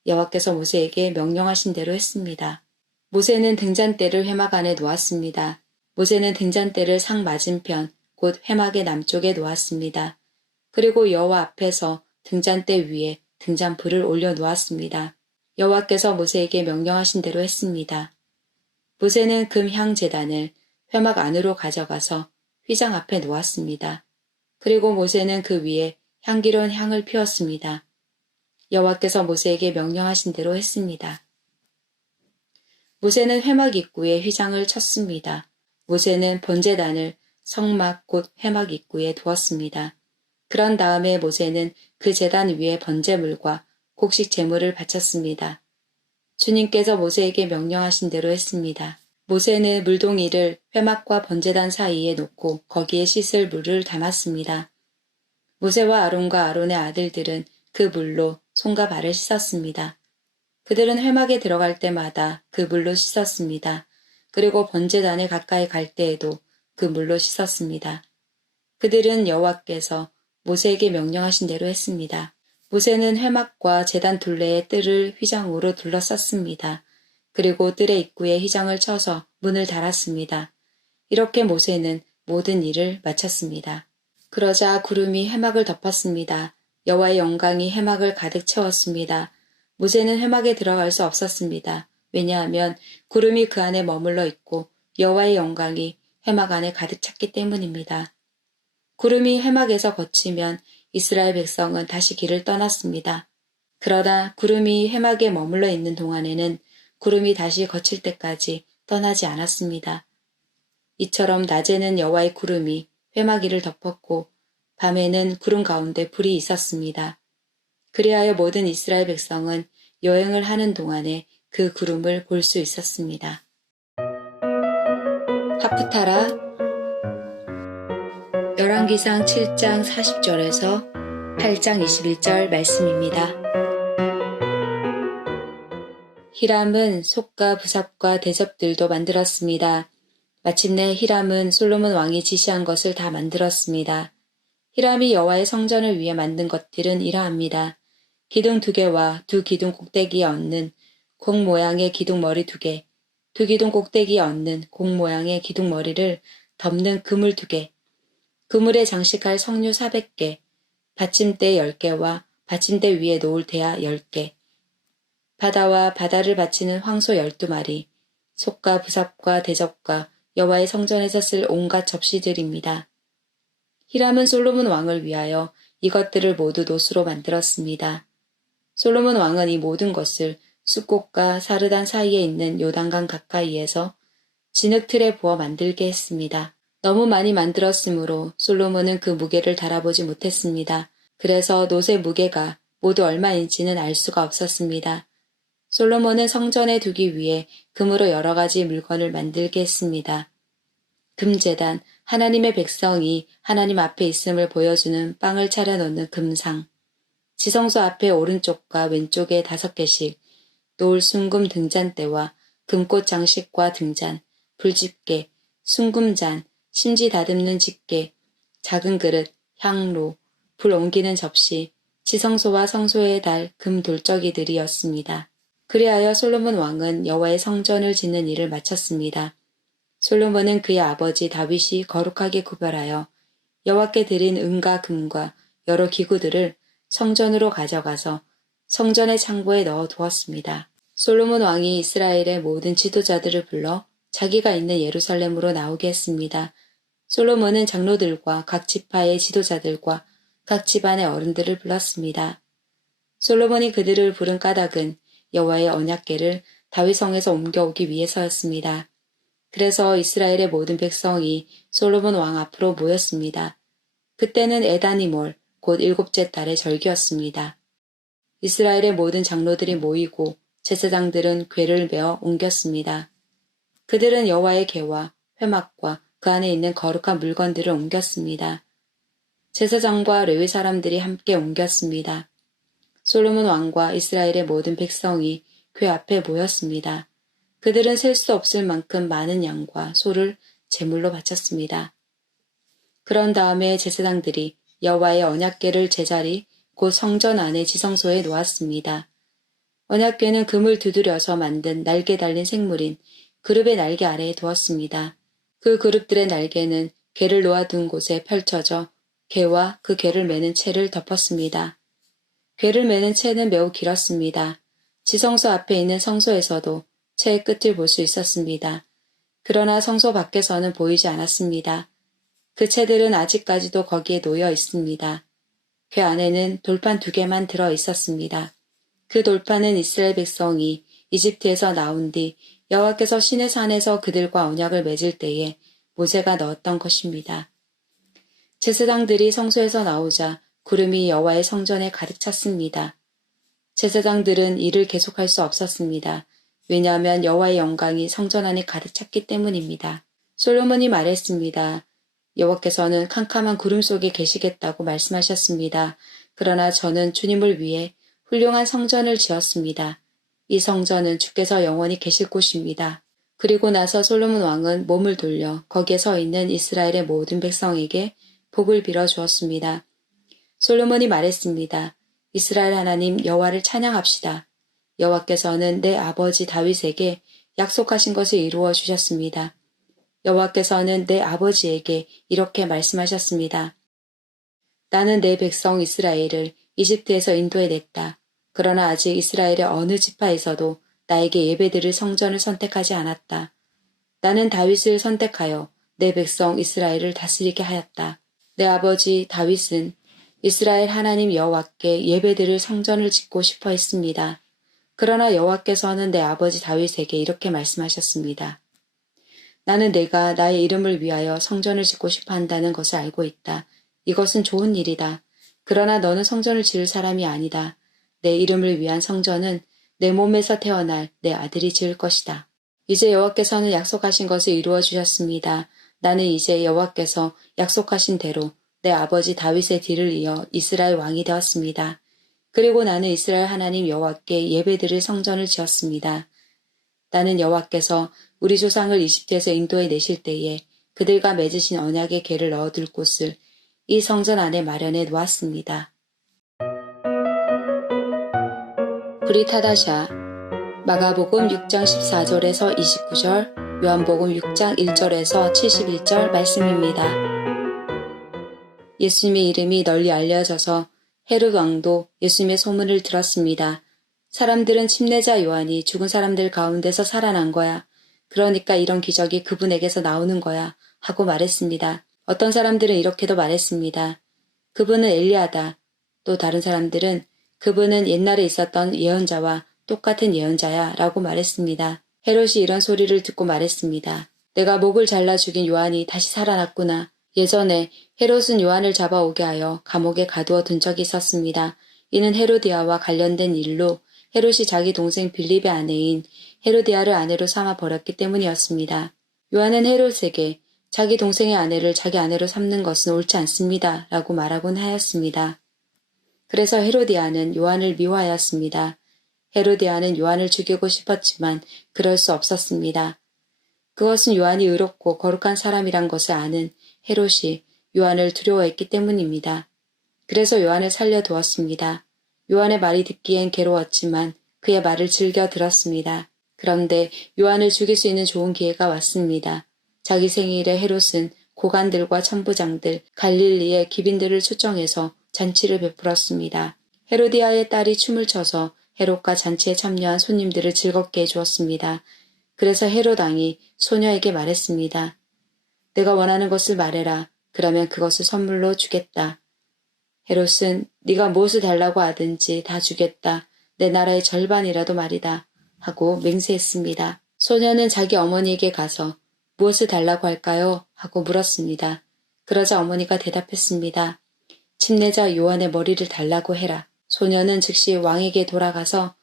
여호와께서 모세에게 명령하신 대로 했습니다. 모세는 등잔대를 회막 안에 놓았습니다. 모세는 등잔대를 상 맞은편, 곧 회막의 남쪽에 놓았습니다. 그리고 여호와 앞에서 등잔대 위에 등잔불을 올려 놓았습니다. 여호와께서 모세에게 명령하신 대로 했습니다. 모세는 금향 제단을 회막 안으로 가져가서 휘장 앞에 놓았습니다. 그리고 모세는 그 위에 향기로운 향을 피웠습니다. 여호와께서 모세에게 명령하신 대로 했습니다. 모세는 회막 입구에 휘장을 쳤습니다. 모세는 번제단을 성막 곧 회막 입구에 두었습니다. 그런 다음에 모세는 그 제단 위에 번제물과 곡식 제물을 바쳤습니다. 주님께서 모세에게 명령하신 대로 했습니다. 모세는 물동이를 회막과 번제단 사이에 놓고 거기에 씻을 물을 담았습니다. 모세와 아론과 아론의 아들들은 그 물로 손과 발을 씻었습니다. 그들은 회막에 들어갈 때마다 그 물로 씻었습니다. 그리고 번제단에 가까이 갈 때에도 그 물로 씻었습니다. 그들은 여호와께서 모세에게 명령하신 대로 했습니다. 모세는 회막과 제단 둘레의 뜰을 휘장으로 둘러쌌습니다. 그리고 뜰의 입구에 휘장을 쳐서 문을 달았습니다. 이렇게 모세는 모든 일을 마쳤습니다. 그러자 구름이 회막을 덮었습니다. 여호와의 영광이 회막을 가득 채웠습니다. 모세는 회막에 들어갈 수 없었습니다. 왜냐하면 구름이 그 안에 머물러 있고 여호와의 영광이 회막 안에 가득 찼기 때문입니다. 구름이 회막에서 거치면 이스라엘 백성은 다시 길을 떠났습니다. 그러나 구름이 회막에 머물러 있는 동안에는 구름이 다시 거칠 때까지 떠나지 않았습니다. 이처럼 낮에는 여호와의 구름이 회막 위를 덮었고 밤에는 구름 가운데 불이 있었습니다. 그리하여 모든 이스라엘 백성은 여행을 하는 동안에 그 구름을 볼 수 있었습니다. 하프타라 열왕기상 7장 40절에서 8장 21절 말씀입니다. 히람은 솥과 부삽과 대접들도 만들었습니다. 마침내 히람은 솔로몬 왕이 지시한 것을 다 만들었습니다. 히람이 여호와의 성전을 위해 만든 것들은 이러합니다. 기둥 2개와 2 기둥 꼭대기에 얹는 공 모양의 기둥머리 2개, 2 기둥 꼭대기에 얹는 공 모양의 기둥머리를 덮는 그물 2개, 그물에 장식할 석류 400개, 받침대 10개와 받침대 위에 놓을 대야 10개, 바다와 바다를 바치는 황소 12마리, 솥과 부삽과 대접과 여호와의 성전에서 쓸 온갖 접시들입니다. 히람은 솔로몬 왕을 위하여 이것들을 모두 노수로 만들었습니다. 솔로몬 왕은 이 모든 것을 숫꽃과 사르단 사이에 있는 요단강 가까이에서 진흙틀에 부어 만들게 했습니다. 너무 많이 만들었으므로 솔로몬은 그 무게를 달아보지 못했습니다. 그래서 놋의 무게가 모두 얼마인지는 알 수가 없었습니다. 솔로몬은 성전에 두기 위해 금으로 여러 가지 물건을 만들게 했습니다. 금제단, 하나님의 백성이 하나님 앞에 있음을 보여주는 빵을 차려놓는 금상, 지성소 앞에 오른쪽과 왼쪽에 5개씩, 노을 순금 등잔대와 금꽃 장식과 등잔, 불집게, 순금잔, 심지 다듬는 집게, 작은 그릇, 향로, 불 옮기는 접시, 지성소와 성소에 달 금 돌적이들이었습니다. 그리하여 솔로몬 왕은 여호와의 성전을 짓는 일을 마쳤습니다. 솔로몬은 그의 아버지 다윗이 거룩하게 구별하여 여호와께 드린 은과 금과 여러 기구들을 성전으로 가져가서 성전의 창고에 넣어 두었습니다. 솔로몬 왕이 이스라엘의 모든 지도자들을 불러 자기가 있는 예루살렘으로 나오게 했습니다. 솔로몬은 장로들과 각 지파의 지도자들과 각 집안의 어른들을 불렀습니다. 솔로몬이 그들을 부른 까닭은 여호와의 언약궤를 다윗성에서 옮겨오기 위해서였습니다. 그래서 이스라엘의 모든 백성이 솔로몬 왕 앞으로 모였습니다. 그때는 에다니몰, 곧 7째 달의 절기였습니다. 이스라엘의 모든 장로들이 모이고 제사장들은 궤를 메어 옮겼습니다. 그들은 여호와의 궤와 회막과 그 안에 있는 거룩한 물건들을 옮겼습니다. 제사장과 레위 사람들이 함께 옮겼습니다. 솔로몬 왕과 이스라엘의 모든 백성이 궤 앞에 모였습니다. 그들은 셀 수 없을 만큼 많은 양과 소를 제물로 바쳤습니다. 그런 다음에 제사장들이 여호와의 언약궤를 제자리 곧 성전 안의 지성소에 놓았습니다. 언약궤는 금을 두드려서 만든 날개 달린 생물인 그룹의 날개 아래에 두었습니다. 그 그룹들의 날개는 궤를 놓아둔 곳에 펼쳐져 궤와 그 궤를 매는 채를 덮었습니다. 궤를 매는 채는 매우 길었습니다. 지성소 앞에 있는 성소에서도 채의 끝을 볼 수 있었습니다. 그러나 성소 밖에서는 보이지 않았습니다. 그 채들은 아직까지도 거기에 놓여 있습니다. 그 안에는 돌판 2개만 들어 있었습니다. 그 돌판은 이스라엘 백성이 이집트에서 나온 뒤 여호와께서 시내 산에서 그들과 언약을 맺을 때에 모세가 넣었던 것입니다. 제사장들이 성소에서 나오자 구름이 여호와의 성전에 가득 찼습니다. 제사장들은 일을 계속할 수 없었습니다. 왜냐하면 여호와의 영광이 성전 안에 가득 찼기 때문입니다. 솔로몬이 말했습니다. 여호와께서는 캄캄한 구름 속에 계시겠다고 말씀하셨습니다. 그러나 저는 주님을 위해 훌륭한 성전을 지었습니다. 이 성전은 주께서 영원히 계실 곳입니다. 그리고 나서 솔로몬 왕은 몸을 돌려 거기에 서 있는 이스라엘의 모든 백성에게 복을 빌어 주었습니다. 솔로몬이 말했습니다. 이스라엘 하나님 여호와를 찬양합시다. 여호와께서는 내 아버지 다윗에게 약속하신 것을 이루어 주셨습니다. 여호와께서는 내 아버지에게 이렇게 말씀하셨습니다. 나는 내 백성 이스라엘을 이집트에서 인도해냈다. 그러나 아직 이스라엘의 어느 지파에서도 나에게 예배드릴 성전을 선택하지 않았다. 나는 다윗을 선택하여 내 백성 이스라엘을 다스리게 하였다. 내 아버지 다윗은 이스라엘 하나님 여호와께 예배드릴 성전을 짓고 싶어 했습니다. 그러나 여호와께서는 내 아버지 다윗에게 이렇게 말씀하셨습니다. 나는 내가 나의 이름을 위하여 성전을 짓고 싶어 한다는 것을 알고 있다. 이것은 좋은 일이다. 그러나 너는 성전을 지을 사람이 아니다. 내 이름을 위한 성전은 내 몸에서 태어날 내 아들이 지을 것이다. 이제 여호와께서는 약속하신 것을 이루어 주셨습니다. 나는 이제 여호와께서 약속하신 대로 내 아버지 다윗의 뒤를 이어 이스라엘 왕이 되었습니다. 그리고 나는 이스라엘 하나님 여호와께 예배드릴 성전을 지었습니다. 나는 여호와께서 우리 조상을 이집트에서 인도해 내실 때에 그들과 맺으신 언약의 궤를 넣어둘 곳을 이 성전 안에 마련해 놓았습니다. 브리타다샤 마가복음 6장 14절에서 29절, 요한복음 6장 1절에서 71절 말씀입니다. 예수님의 이름이 널리 알려져서 헤롯 왕도 예수님의 소문을 들었습니다. 사람들은 침례자 요한이 죽은 사람들 가운데서 살아난 거야. 그러니까 이런 기적이 그분에게서 나오는 거야. 하고 말했습니다. 어떤 사람들은 이렇게도 말했습니다. 그분은 엘리야다. 또 다른 사람들은 그분은 옛날에 있었던 예언자와 똑같은 예언자야 라고 말했습니다. 헤롯이 이런 소리를 듣고 말했습니다. 내가 목을 잘라 죽인 요한이 다시 살아났구나. 예전에 헤롯은 요한을 잡아오게 하여 감옥에 가두어 둔 적이 있었습니다. 이는 헤로디아와 관련된 일로 헤롯이 자기 동생 빌립의 아내인 헤로디아를 아내로 삼아 버렸기 때문이었습니다. 요한은 헤롯에게 자기 동생의 아내를 자기 아내로 삼는 것은 옳지 않습니다. 라고 말하곤 하였습니다. 그래서 헤로디아는 요한을 미워하였습니다. 헤로디아는 요한을 죽이고 싶었지만 그럴 수 없었습니다. 그것은 요한이 의롭고 거룩한 사람이란 것을 아는 헤롯이 요한을 두려워했기 때문입니다. 그래서 요한을 살려두었습니다. 요한의 말이 듣기엔 괴로웠지만 그의 말을 즐겨 들었습니다. 그런데 요한을 죽일 수 있는 좋은 기회가 왔습니다. 자기 생일에 헤롯은 고관들과 천부장들, 갈릴리의 기빈들을 초청해서 잔치를 베풀었습니다. 헤로디아의 딸이 춤을 춰서 헤롯과 잔치에 참여한 손님들을 즐겁게 해주었습니다. 그래서 헤롯 왕이 소녀에게 말했습니다. 내가 원하는 것을 말해라. 그러면 그것을 선물로 주겠다. 헤롯은 네가 무엇을 달라고 하든지 다 주겠다. 내 나라의 절반이라도 말이다. 하고 맹세했습니다. 소녀는 자기 어머니에게 가서 무엇을 달라고 할까요? 하고 물었습니다. 그러자 어머니가 대답했습니다. 침례자 요한의 머리를 달라고 해라. 소녀는 즉시 왕에게 돌아가서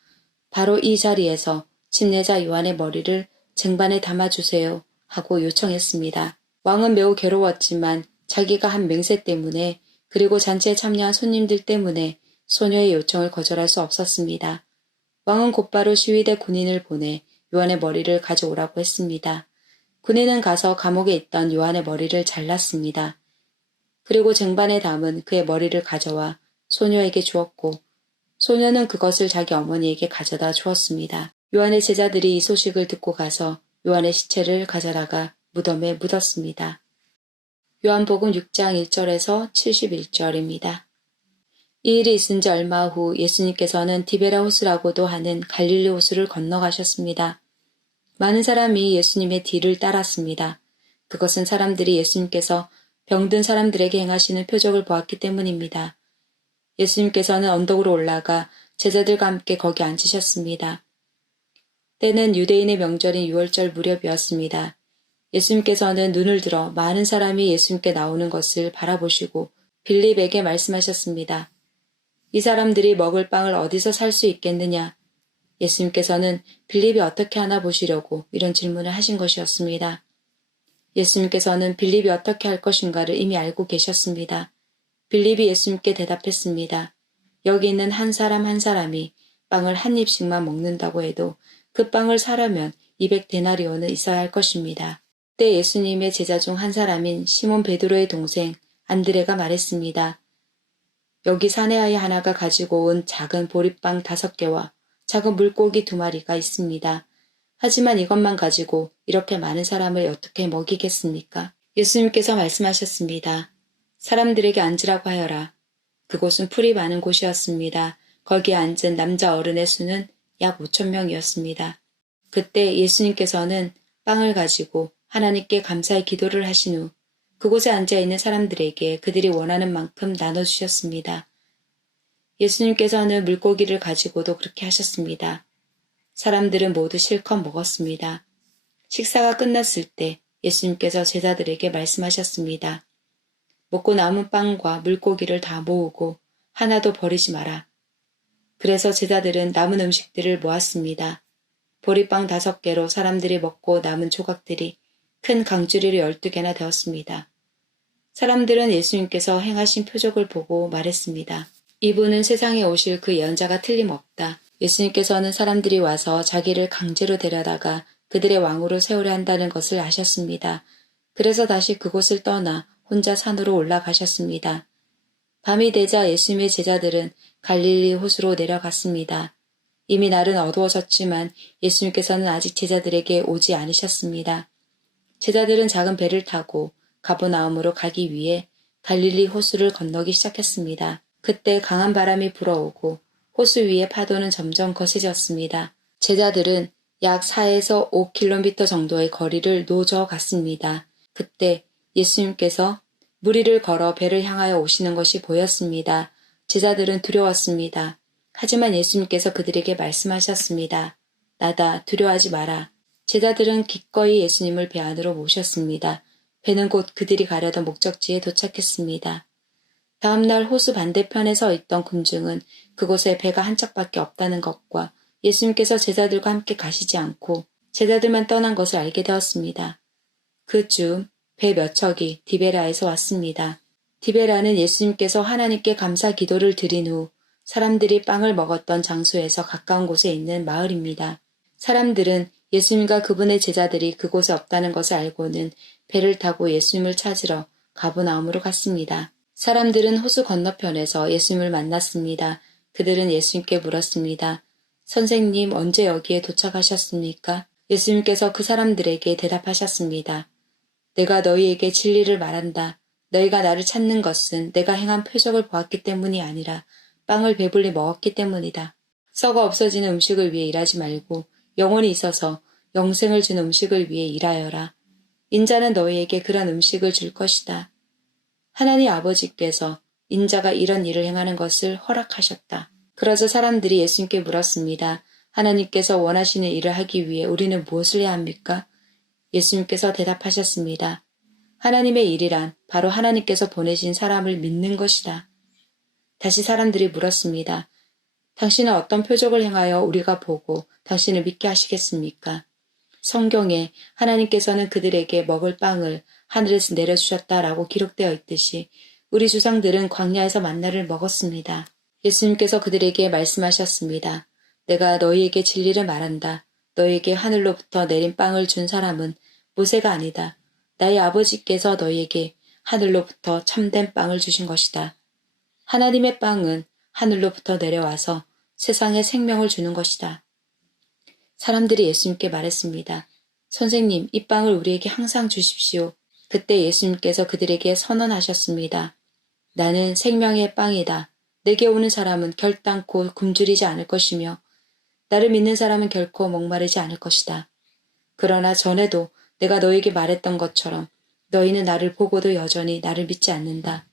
바로 이 자리에서 침례자 요한의 머리를 쟁반에 담아주세요. 하고 요청했습니다. 왕은 매우 괴로웠지만 자기가 한 맹세 때문에 그리고 잔치에 참여한 손님들 때문에 소녀의 요청을 거절할 수 없었습니다. 왕은 곧바로 시위대 군인을 보내 요한의 머리를 가져오라고 했습니다. 군인은 가서 감옥에 있던 요한의 머리를 잘랐습니다. 그리고 쟁반에 담은 그의 머리를 가져와 소녀에게 주었고 소녀는 그것을 자기 어머니에게 가져다 주었습니다. 요한의 제자들이 이 소식을 듣고 가서 요한의 시체를 가져다가 무덤에 묻었습니다. 요한복음 6장 1절에서 71절입니다. 이 일이 있은 지 얼마 후 예수님께서는 디베라 호수라고도 하는 갈릴리 호수를 건너가셨습니다. 많은 사람이 예수님의 뒤를 따랐습니다. 그것은 사람들이 예수님께서 병든 사람들에게 행하시는 표적을 보았기 때문입니다. 예수님께서는 언덕으로 올라가 제자들과 함께 거기 앉으셨습니다. 때는 유대인의 명절인 유월절 무렵이었습니다. 예수님께서는 눈을 들어 많은 사람이 예수님께 나오는 것을 바라보시고 빌립에게 말씀하셨습니다. 이 사람들이 먹을 빵을 어디서 살 수 있겠느냐? 예수님께서는 빌립이 어떻게 하나 보시려고 이런 질문을 하신 것이었습니다. 예수님께서는 빌립이 어떻게 할 것인가를 이미 알고 계셨습니다. 빌립이 예수님께 대답했습니다. 여기 있는 한 사람 한 사람이 빵을 한 입씩만 먹는다고 해도 그 빵을 사려면 200데나리온은 있어야 할 것입니다. 그때 예수님의 제자 중 한 사람인 시몬 베드로의 동생 안드레가 말했습니다. 여기 사내아이 하나가 가지고 온 작은 보리빵 5개와 작은 물고기 2마리가 있습니다. 하지만 이것만 가지고 이렇게 많은 사람을 어떻게 먹이겠습니까? 예수님께서 말씀하셨습니다. 사람들에게 앉으라고 하여라. 그곳은 풀이 많은 곳이었습니다. 거기에 앉은 남자 어른의 수는 약 5,000명이었습니다. 그때 예수님께서는 빵을 가지고 하나님께 감사의 기도를 하신 후 그곳에 앉아있는 사람들에게 그들이 원하는 만큼 나눠주셨습니다. 예수님께서는 물고기를 가지고도 그렇게 하셨습니다. 사람들은 모두 실컷 먹었습니다. 식사가 끝났을 때 예수님께서 제자들에게 말씀하셨습니다. 먹고 남은 빵과 물고기를 다 모으고 하나도 버리지 마라. 그래서 제자들은 남은 음식들을 모았습니다. 보리빵 5개로 사람들이 먹고 남은 조각들이 큰 강주리로 12개나 되었습니다. 사람들은 예수님께서 행하신 표적을 보고 말했습니다. 이분은 세상에 오실 그 예언자가 틀림없다. 예수님께서는 사람들이 와서 자기를 강제로 데려다가 그들의 왕으로 세우려 한다는 것을 아셨습니다. 그래서 다시 그곳을 떠나 혼자 산으로 올라가셨습니다. 밤이 되자 예수님의 제자들은 갈릴리 호수로 내려갔습니다. 이미 날은 어두워졌지만 예수님께서는 아직 제자들에게 오지 않으셨습니다. 제자들은 작은 배를 타고 가버나움으로 가기 위해 갈릴리 호수를 건너기 시작했습니다. 그때 강한 바람이 불어오고 호수 위의 파도는 점점 거세졌습니다. 제자들은 약 4에서 5km 정도의 거리를 노저 갔습니다. 그때 예수님께서 무리를 걸어 배를 향하여 오시는 것이 보였습니다. 제자들은 두려웠습니다. 하지만 예수님께서 그들에게 말씀하셨습니다. 나다, 두려워하지 마라. 제자들은 기꺼이 예수님을 배 안으로 모셨습니다. 배는 곧 그들이 가려던 목적지에 도착했습니다. 다음날 호수 반대편에 서 있던 군중은 그곳에 배가 한 척밖에 없다는 것과 예수님께서 제자들과 함께 가시지 않고 제자들만 떠난 것을 알게 되었습니다. 그 즈음 배 몇 척이 디베라에서 왔습니다. 디베라는 예수님께서 하나님께 감사 기도를 드린 후 사람들이 빵을 먹었던 장소에서 가까운 곳에 있는 마을입니다. 사람들은 예수님과 그분의 제자들이 그곳에 없다는 것을 알고는 배를 타고 예수님을 찾으러 가버나움으로 갔습니다. 사람들은 호수 건너편에서 예수님을 만났습니다. 그들은 예수님께 물었습니다. 선생님, 언제 여기에 도착하셨습니까? 예수님께서 그 사람들에게 대답하셨습니다. 내가 너희에게 진리를 말한다. 너희가 나를 찾는 것은 내가 행한 표적을 보았기 때문이 아니라 빵을 배불리 먹었기 때문이다. 썩어 없어지는 음식을 위해 일하지 말고 영혼이 있어서 영생을 주는 음식을 위해 일하여라. 인자는 너희에게 그런 음식을 줄 것이다. 하나님 아버지께서 인자가 이런 일을 행하는 것을 허락하셨다. 그러자 사람들이 예수님께 물었습니다. 하나님께서 원하시는 일을 하기 위해 우리는 무엇을 해야 합니까? 예수님께서 대답하셨습니다. 하나님의 일이란 바로 하나님께서 보내신 사람을 믿는 것이다. 다시 사람들이 물었습니다. 당신은 어떤 표적을 행하여 우리가 보고 당신을 믿게 하시겠습니까? 성경에 하나님께서는 그들에게 먹을 빵을 하늘에서 내려주셨다라고 기록되어 있듯이 우리 조상들은 광야에서 만나를 먹었습니다. 예수님께서 그들에게 말씀하셨습니다. 내가 너희에게 진리를 말한다. 너희에게 하늘로부터 내린 빵을 준 사람은 모세가 아니다. 나의 아버지께서 너희에게 하늘로부터 참된 빵을 주신 것이다. 하나님의 빵은 하늘로부터 내려와서 세상에 생명을 주는 것이다. 사람들이 예수님께 말했습니다. 선생님, 이 빵을 우리에게 항상 주십시오. 그때 예수님께서 그들에게 선언하셨습니다. 나는 생명의 빵이다. 내게 오는 사람은 결단코 굶주리지 않을 것이며 나를 믿는 사람은 결코 목마르지 않을 것이다. 그러나 전에도 내가 너에게 말했던 것처럼 너희는 나를 보고도 여전히 나를 믿지 않는다.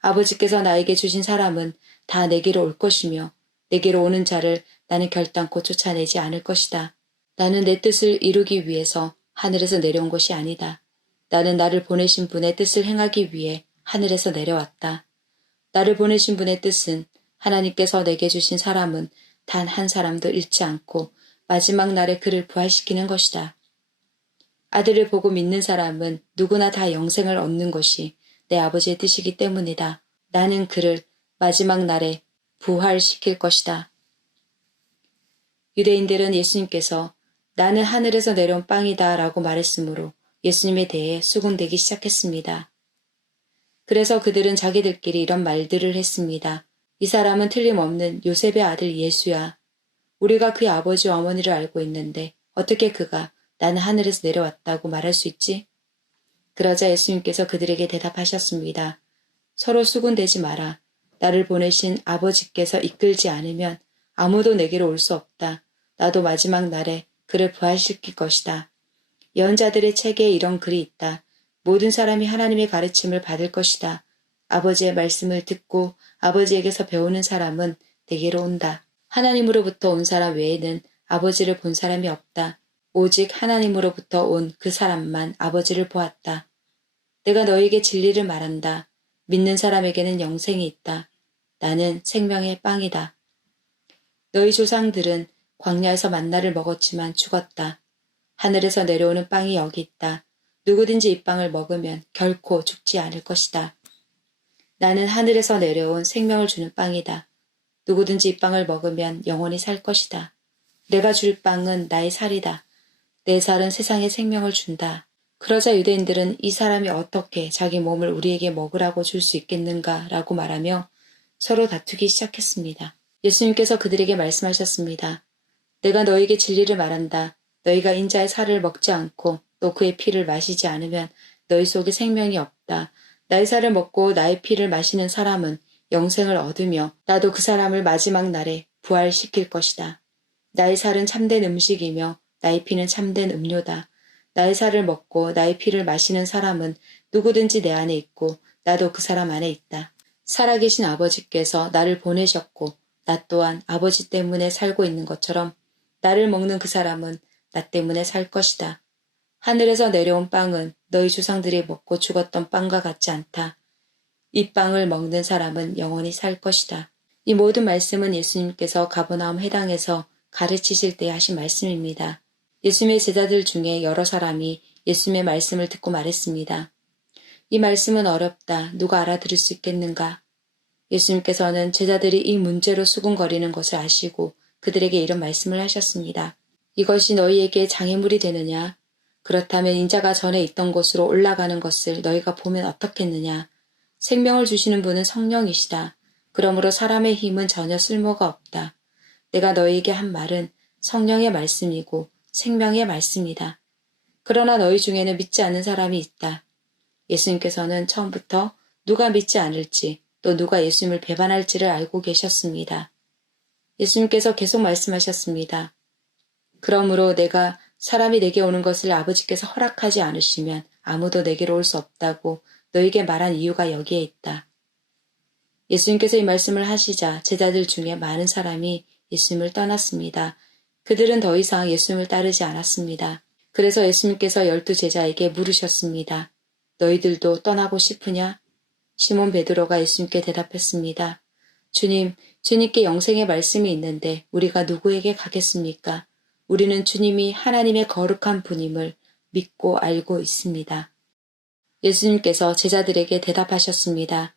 아버지께서 나에게 주신 사람은 다 내게로 올 것이며 내게로 오는 자를 나는 결단코 쫓아내지 않을 것이다. 나는 내 뜻을 이루기 위해서 하늘에서 내려온 것이 아니다. 나는 나를 보내신 분의 뜻을 행하기 위해 하늘에서 내려왔다. 나를 보내신 분의 뜻은 하나님께서 내게 주신 사람은 단 한 사람도 잃지 않고 마지막 날에 그를 부활시키는 것이다. 아들을 보고 믿는 사람은 누구나 다 영생을 얻는 것이 내 아버지의 뜻이기 때문이다. 나는 그를 마지막 날에 부활시킬 것이다. 유대인들은 예수님께서 나는 하늘에서 내려온 빵이다 라고 말했으므로 예수님에 대해 수군대기 시작했습니다. 그래서 그들은 자기들끼리 이런 말들을 했습니다. 이 사람은 틀림없는 요셉의 아들 예수야. 우리가 그의 아버지와 어머니를 알고 있는데 어떻게 그가 나는 하늘에서 내려왔다고 말할 수 있지? 그러자 예수님께서 그들에게 대답하셨습니다. 서로 수군대지 마라. 나를 보내신 아버지께서 이끌지 않으면 아무도 내게로 올 수 없다. 나도 마지막 날에 그를 부활시킬 것이다. 예언자들의 책에 이런 글이 있다. 모든 사람이 하나님의 가르침을 받을 것이다. 아버지의 말씀을 듣고 아버지에게서 배우는 사람은 내게로 온다. 하나님으로부터 온 사람 외에는 아버지를 본 사람이 없다. 오직 하나님으로부터 온 그 사람만 아버지를 보았다. 내가 너에게 진리를 말한다. 믿는 사람에게는 영생이 있다. 나는 생명의 빵이다. 너희 조상들은 광야에서 만나를 먹었지만 죽었다. 하늘에서 내려오는 빵이 여기 있다. 누구든지 이 빵을 먹으면 결코 죽지 않을 것이다. 나는 하늘에서 내려온 생명을 주는 빵이다. 누구든지 이 빵을 먹으면 영원히 살 것이다. 내가 줄 빵은 나의 살이다. 내 살은 세상에 생명을 준다. 그러자 유대인들은 이 사람이 어떻게 자기 몸을 우리에게 먹으라고 줄 수 있겠는가 라고 말하며 서로 다투기 시작했습니다. 예수님께서 그들에게 말씀하셨습니다. 내가 너에게 진리를 말한다. 너희가 인자의 살을 먹지 않고 또 그의 피를 마시지 않으면 너희 속에 생명이 없다. 나의 살을 먹고 나의 피를 마시는 사람은 영생을 얻으며 나도 그 사람을 마지막 날에 부활시킬 것이다. 나의 살은 참된 음식이며 나의 피는 참된 음료다. 나의 살을 먹고 나의 피를 마시는 사람은 누구든지 내 안에 있고 나도 그 사람 안에 있다. 살아계신 아버지께서 나를 보내셨고 나 또한 아버지 때문에 살고 있는 것처럼 나를 먹는 그 사람은 나 때문에 살 것이다. 하늘에서 내려온 빵은 너희 조상들이 먹고 죽었던 빵과 같지 않다. 이 빵을 먹는 사람은 영원히 살 것이다. 이 모든 말씀은 예수님께서 가버나움 회당에서 가르치실 때 하신 말씀입니다. 예수님의 제자들 중에 여러 사람이 예수님의 말씀을 듣고 말했습니다. 이 말씀은 어렵다. 누가 알아들을 수 있겠는가? 예수님께서는 제자들이 이 문제로 수군거리는 것을 아시고 그들에게 이런 말씀을 하셨습니다. 이것이 너희에게 장애물이 되느냐? 그렇다면 인자가 전에 있던 곳으로 올라가는 것을 너희가 보면 어떻겠느냐? 생명을 주시는 분은 성령이시다. 그러므로 사람의 힘은 전혀 쓸모가 없다. 내가 너희에게 한 말은 성령의 말씀이고 생명의 말씀이다. 그러나 너희 중에는 믿지 않는 사람이 있다. 예수님께서는 처음부터 누가 믿지 않을지 또 누가 예수님을 배반할지를 알고 계셨습니다. 예수님께서 계속 말씀하셨습니다. 그러므로 내가 사람이 내게 오는 것을 아버지께서 허락하지 않으시면 아무도 내게로 올 수 없다고 너에게 말한 이유가 여기에 있다. 예수님께서 이 말씀을 하시자 제자들 중에 많은 사람이 예수님을 떠났습니다. 그들은 더 이상 예수님을 따르지 않았습니다. 그래서 예수님께서 12 제자에게 물으셨습니다. 너희들도 떠나고 싶으냐? 시몬 베드로가 예수님께 대답했습니다. 주님, 주님께 영생의 말씀이 있는데 우리가 누구에게 가겠습니까? 우리는 주님이 하나님의 거룩한 분임을 믿고 알고 있습니다. 예수님께서 제자들에게 대답하셨습니다.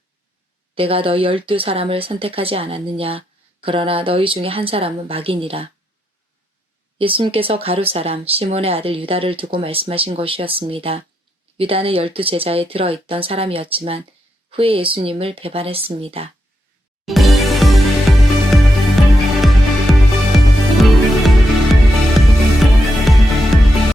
내가 너희 12 사람을 선택하지 않았느냐? 그러나 너희 중에 한 사람은 마귀니라. 예수님께서 가룟사람 시몬의 아들 유다를 두고 말씀하신 것이었습니다. 유다는 12 제자에 들어있던 사람이었지만 후에 예수님을 배반했습니다.